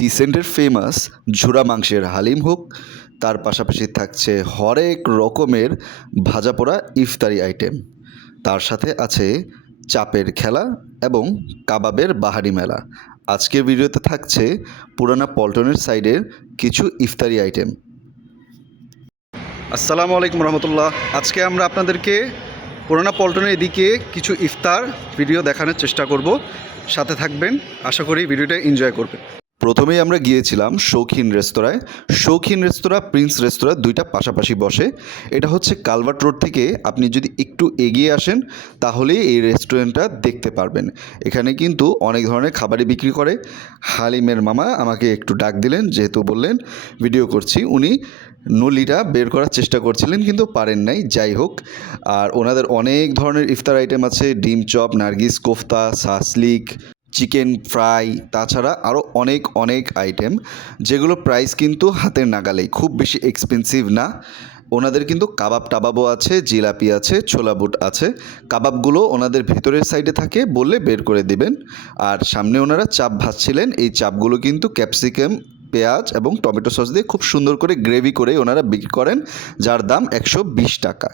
ডিসেন্টের famous ঝুরা মাংসের হালিম হোক, তার পাশাপাশি থাকছে হরেক রকমের ভাজা পোড়া ইফতারি আইটেম। তার সাথে আছে চাপের খেলা এবং কাবাবের বাহারি মেলা। আজকের ভিডিওতে থাকছে পুরানা পল্টনের সাইডের কিছু ইফতারি আইটেম। আসসালামু আলাইকুম রহমতুল্লাহ। আজকে আমরা আপনাদেরকে পুরানা পল্টনের এদিকে কিছু ইফতার ভিডিও দেখানোর চেষ্টা করব। সাথে থাকবেন। আশা করি ভিডিওটা এনজয় করবেন। প্রথমেই আমরা গিয়েছিলাম শৌখিন রেস্তোরাঁয়। শৌখিন রেস্তোরাঁ, প্রিন্স রেস্তোরাঁ দুইটা পাশাপাশি বসে। এটা হচ্ছে কালভার্ট রোড থেকে আপনি যদি একটু এগিয়ে আসেন, তাহলেই এই রেস্টুরেন্টটা দেখতে পারবেন। এখানে কিন্তু অনেক ধরনের খাবারই বিক্রি করে। হালিমের মামা আমাকে একটু ডাক দিলেন, যেহেতু বললেন, ভিডিও করছি। উনি নলিটা বের করার চেষ্টা করছিলেন, কিন্তু পারেন নাই। যাই হোক, আর ওনাদের অনেক ধরনের ইফতার আইটেম আছে। ডিম chop, Nargis kofta, shashlik. Chicken fry, তাছাড়া আরও অনেক অনেক আইটেম যেগুলো প্রাইস কিন্তু হাতের নাগালেই, খুব বেশি এক্সপেন্সিভ না। ওনাদের কিন্তু কাবাব টাবাবও আছে, জিলাপি আছে, ছোলা বুট আছে। কাবাবগুলো ওনাদের ভেতরের সাইডে থাকে, বললে বের করে দিবেন। আর সামনে ওনারা চাপ ভাজছিলেন, এই চাপগুলো কিন্তু ক্যাপসিকাম পেঁয়াজ এবং টমেটো সস দিয়ে খুব সুন্দর করে গ্রেভি করে ওনারা বিক্রি করেন, যার দাম একশো বিশ টাকা।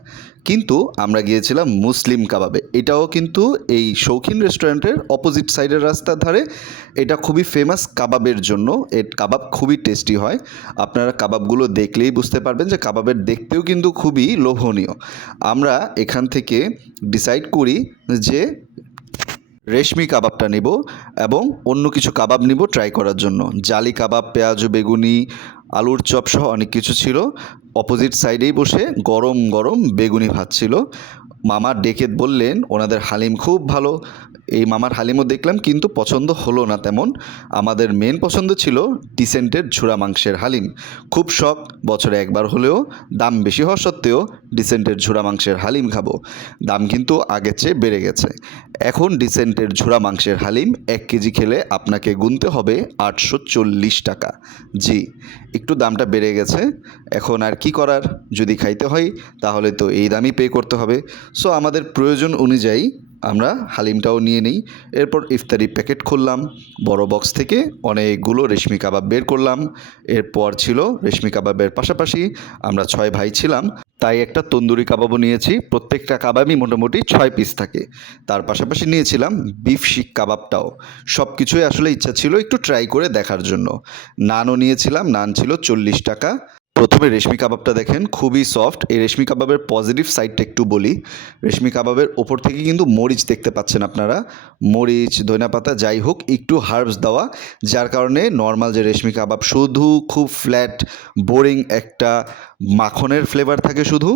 কিন্তু আমরা গিয়েছিলাম মুসলিম কাবাবে। এটাও কিন্তু এই শৌখিন রেস্টুরেন্টের অপোজিট সাইডের রাস্তার ধারে। এটা খুবই ফেমাস কাবাবের জন্য। এর কাবাব খুবই টেস্টি হয়। আপনারা কাবাবগুলো দেখলেই বুঝতে পারবেন যে কাবাবের দেখতেও কিন্তু খুবই লোভনীয়। আমরা এখান থেকে ডিসাইড করি যে রেশমি কাবাবটা নেব এবং অন্য কিছু কাবাব নিব ট্রাই করার জন্য। জালি কাবাব, পেঁয়াজ, বেগুনি, আলুর চপ সহ অনেক কিছু ছিল। অপোজিট সাইডেই বসে গরম গরম বেগুনি ভাত ছিল। মামা ডেকে বললেন, ওনাদের হালিম খুব ভালো। এই মামার হালিমও দেখলাম, কিন্তু পছন্দ হলো না তেমন। আমাদের মেন পছন্দ ছিল ডিসেন্টের ঝুরা মাংসের হালিম। খুব শখ, বছরে একবার হলেও দাম বেশি হওয়া সত্ত্বেও ডিসেন্টের ঝুরা মাংসের হালিম খাব। দাম কিন্তু আগের চেয়ে বেড়ে গেছে। এখন ডিসেন্টের ঝুরা মাংসের হালিম এক কেজি খেলে আপনাকে গুনতে হবে আটশো চল্লিশ টাকা। জি, একটু দামটা বেড়ে গেছে। এখন আর কি করার? যদি খাইতে হয়, তাহলে তো এই দামই পে করতে হবে। সো আমাদের প্রয়োজন অনুযায়ী আমরা হালিমটাও নিয়ে নিই। এরপর ইফতারি প্যাকেট খুললাম। বড় বক্স থেকে অনেকগুলো রেশমি কাবাব বের করলাম। এরপর ছিল রেশমি কাবাবের পাশাপাশি আমরা ছয় ভাই ছিলাম। তাই একটা তন্দুরি কাবাবও নিয়েছি। প্রত্যেকটা কাবাবই মোটামুটি ছয় পিস থাকে। তার পাশাপাশি নিয়েছিলাম বিফ শিক কাবাবটাও। সব কিছুই আসলে ইচ্ছা ছিল একটু ট্রাই করে দেখার জন্য। নানও নিয়েছিলাম। নান ছিল চল্লিশ টাকা। প্রথমে রেশমি কাবাবটা দেখেন, খুবই সফট এই রেশমি কাবাবের পজিটিভ সাইডটা একটু বলি। রেশমি কাবাবের ওপর থেকে কিন্তু মরিচ দেখতে পাচ্ছেন আপনারা। মরিচ ধনিয়া পাতা যাই হোক, একটু হার্বস দেওয়া। যার কারণে নর্মাল যে রেশমি কাবাব, শুধু খুব ফ্ল্যাট বোরিং একটা মাখনের ফ্লেভার থাকে শুধু।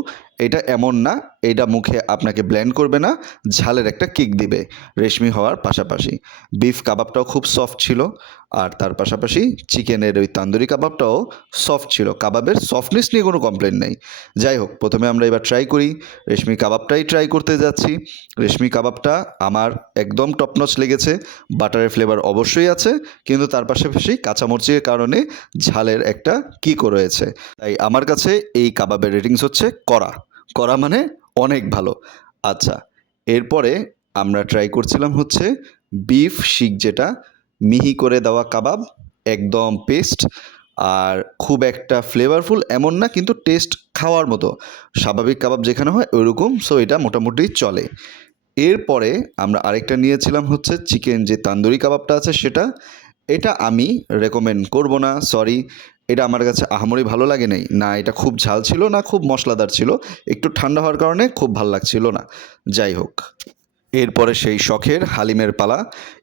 এটা এমন না, এটা মুখে আপনাকে ব্লেন্ড করবে না, ঝালের একটা কিক দিবে, রেশমি হওয়ার পাশাপাশি। বিফ কাবাবটাও খুব সফট ছিল, আর তার পাশাপাশি চিকেনের ওই তান্দুরি কাবাবটাও সফট ছিল। কাবাবের সফটনেস নিয়ে কোনো কমপ্লেন নেই। যাই হোক, প্রথমে আমরা এবার ট্রাই করি। রেশমি কাবাবটাই ট্রাই করতে যাচ্ছি। রেশমি কাবাবটা আমার একদম টপনচ লেগেছে বাটারের ফ্লেভার অবশ্যই আছে, কিন্তু তার পাশাপাশি কাঁচামরিচের কারণে ঝালের একটা কিকও রয়েছে। তাই আমার কাছে এই কাবাবের রেটিংস হচ্ছে করা করা মানে অনেক ভালো। আচ্ছা এরপরে আমরা ট্রাই করছিলাম হচ্ছে বিফ শিক যেটা, মিহি করে দেওয়া কাবাব, একদম পেস্ট আর খুব একটা ফ্লেভারফুল এমন না, কিন্তু টেস্ট খাওয়ার মতো। স্বাভাবিক কাবাব যেখানে হয় ওইরকম সো এটা মোটামুটি চলে। এরপরে আমরা আরেকটা নিয়েছিলাম হচ্ছে চিকেন যে তান্দুরি কাবাবটা আছে সেটা, এটা আমি রেকমেন্ড করব না সরি এটা আমার কাছে আহামরি ভালো লাগে নাই। না, এটা খুব ঝাল ছিল না, খুব মশলাদার ছিল। একটু ঠান্ডা হওয়ার কারণে খুব ভালো লাগছিল না। যাই হোক, এরপরে সেই শখের হালিমের পালা।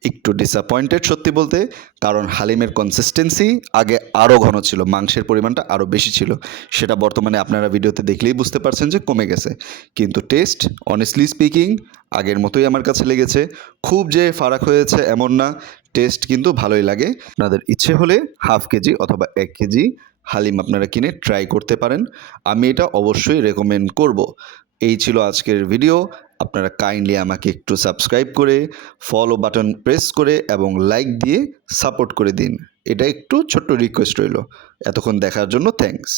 একটু ডিসঅ্যাপয়েন্টেড সত্যি বলতে, কারণ হালিমের কনসিস্টেন্সি আগে আরও ঘন ছিল, মাংসের পরিমাণটা আরও বেশি ছিল। সেটা বর্তমানে আপনারা ভিডিওতে দেখলেই বুঝতে পারছেন যে কমে গেছে। কিন্তু টেস্ট অনেস্টলি স্পিকিং আগের মতোই আমার কাছে লেগেছে। খুব যে ফারাক হয়েছে এমন না টেস্ট কিন্তু ভালোই লাগে। আপনাদের ইচ্ছে হলে হাফ কেজি অথবা এক কেজি হালিম আপনারা কিনে ট্রাই করতে পারেন। আমি এটা অবশ্যই রেকমেন্ড করব। এই ছিল আজকের ভিডিও আপনারা কাইন্ডলি আমাকে একটু সাবস্ক্রাইব করে ফলো বাটন প্রেস করে এবং লাইক দিয়ে সাপোর্ট করে দিন। এটা একটু ছোট্ট রিকোয়েস্ট রইল। এতক্ষণ দেখার জন্য থ্যাঙ্কস